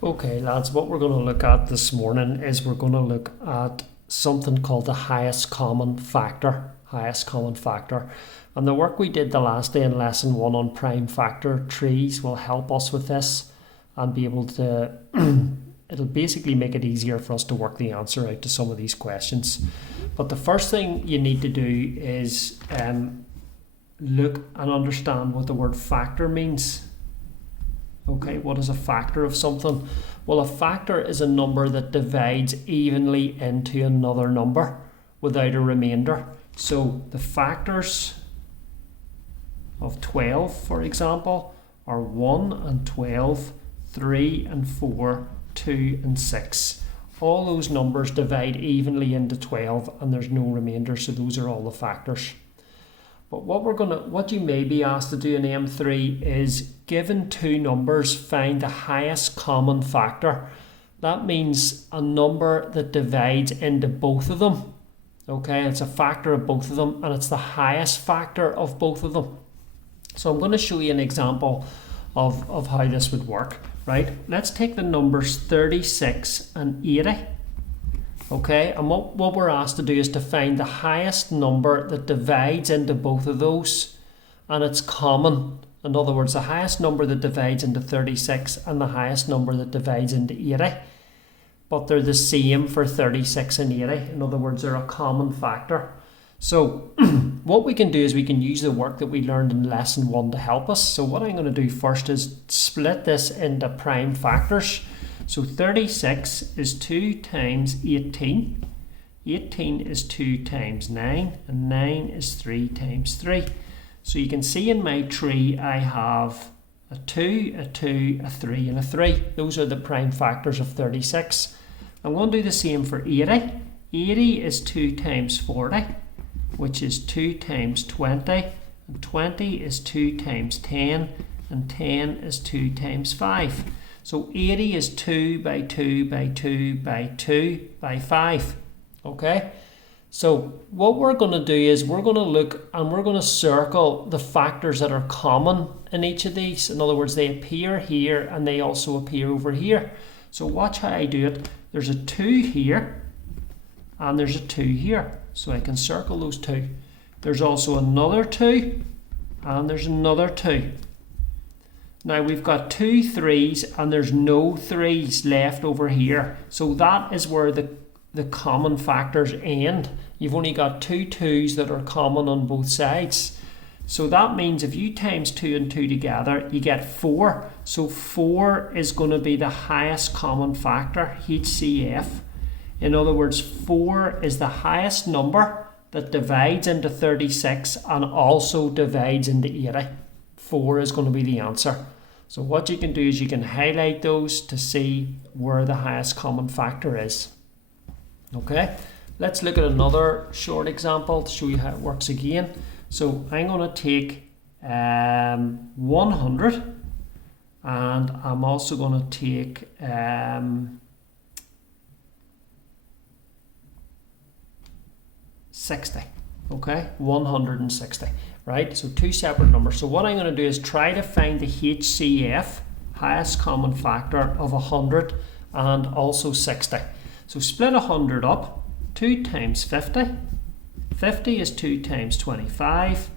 Okay, lads, what we're going to look at this morning is we're going to look at something called the highest common factor. And the work we did the last day in lesson 1 on prime factor trees will help us with this and be able to, it'll basically make it easier for us to work the answer out to some of these questions. But the first thing you need to do is look and understand what the word factor means. Okay, what is a factor of something? Well, a factor is a number that divides evenly into another number without a remainder. So the factors of 12, for example, are 1 and 12, 3 and 4, 2 and 6. All those numbers divide evenly into 12 and there's no remainder, so those are all the factors. But what you may be asked to do in M3 is, given two numbers, find the highest common factor. That means a number that divides into both of them. Okay, it's a factor of both of them and it's the highest factor of both of them. So I'm going to show you an example of how this would work. Right, let's take the numbers 36 and 80. Okay, and what we're asked to do is to find the highest number that divides into both of those and it's common. In other words, the highest number that divides into 36 and the highest number that divides into 80. But they're the same for 36 and 80. In other words, they're a common factor. So what we can do is we can use the work that we learned in lesson 1 to help us. So what I'm going to do first is split this into prime factors. So 36 is 2 times 18. 18 is 2 times 9. And 9 is 3 times 3. So you can see in my tree I have a 2, a 2, a 3 and a 3. Those are the prime factors of 36. I'm going to do the same for 80. 80 is 2 times 40, which is 2 times 20. And 20 is 2 times 10. And 10 is 2 times 5. So 80 is 2 by 2 by 2 by 2 by 5. Okay? So what we're going to do is we're going to look and we're going to circle the factors that are common in each of these. In other words, they appear here and they also appear over here. So watch how I do it. There's a 2 here and there's a 2 here. So I can circle those 2. There's also another 2 and there's another 2. Now we've got 2 3s and there's no 3s left over here. So that is where the common factors end. You've only got 2 2s that are common on both sides. So that means if you times 2 and 2 together, you get 4. So 4 is going to be the highest common factor, HCF. In other words, 4 is the highest number that divides into 36 and also divides into 80. 4 is going to be the answer. So what you can do is you can highlight those to see where the highest common factor is. Okay, let's look at another short example to show you how it works again. So I'm going to take 100 and I'm also going to take 60. Okay, 160. Right, so 2 separate numbers. So what I'm going to do is try to find the HCF, highest common factor, of 100 and also 60. So split 100 up, 2 times 50. 50 is 2 times 25.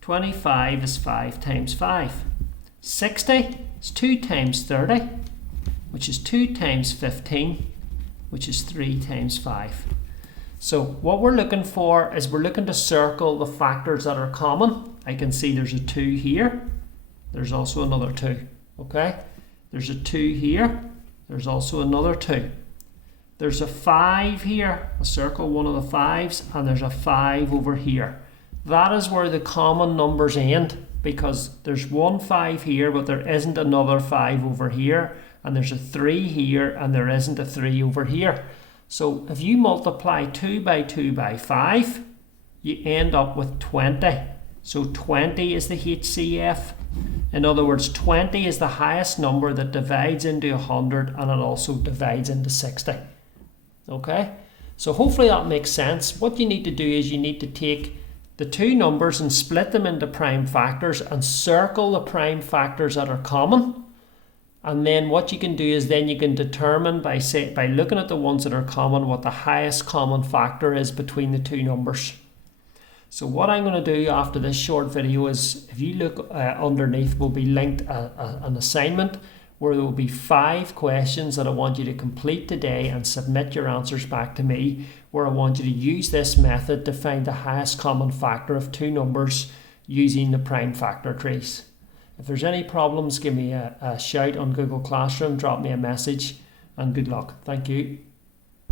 25 is 5 times 5. 60 is 2 times 30, which is 2 times 15, which is 3 times 5. So what we're looking for is we're looking to circle the factors that are common. I can see there's a 2 here. There's also another 2. Okay? There's a 2 here. There's also another 2. There's a 5 here. I'll circle one of the 5s. And there's a 5 over here. That is where the common numbers end, because there's one 5 here, but there isn't another 5 over here. And there's a 3 here, and there isn't a 3 over here. So if you multiply 2 by 2 by 5, you end up with 20. So 20 is the HCF. In other words, 20 is the highest number that divides into 100 and it also divides into 60. Okay? So hopefully that makes sense. What you need to do is you need to take the two numbers and split them into prime factors and circle the prime factors that are common. And then what you can do is then you can determine by looking at the ones that are common what the highest common factor is between the two numbers. So what I'm going to do after this short video is, if you look underneath, will be linked an assignment where there will be 5 questions that I want you to complete today and submit your answers back to me, where I want you to use this method to find the highest common factor of two numbers using the prime factor trees. If there's any problems, give me a shout on Google Classroom, drop me a message, and good luck. Thank you.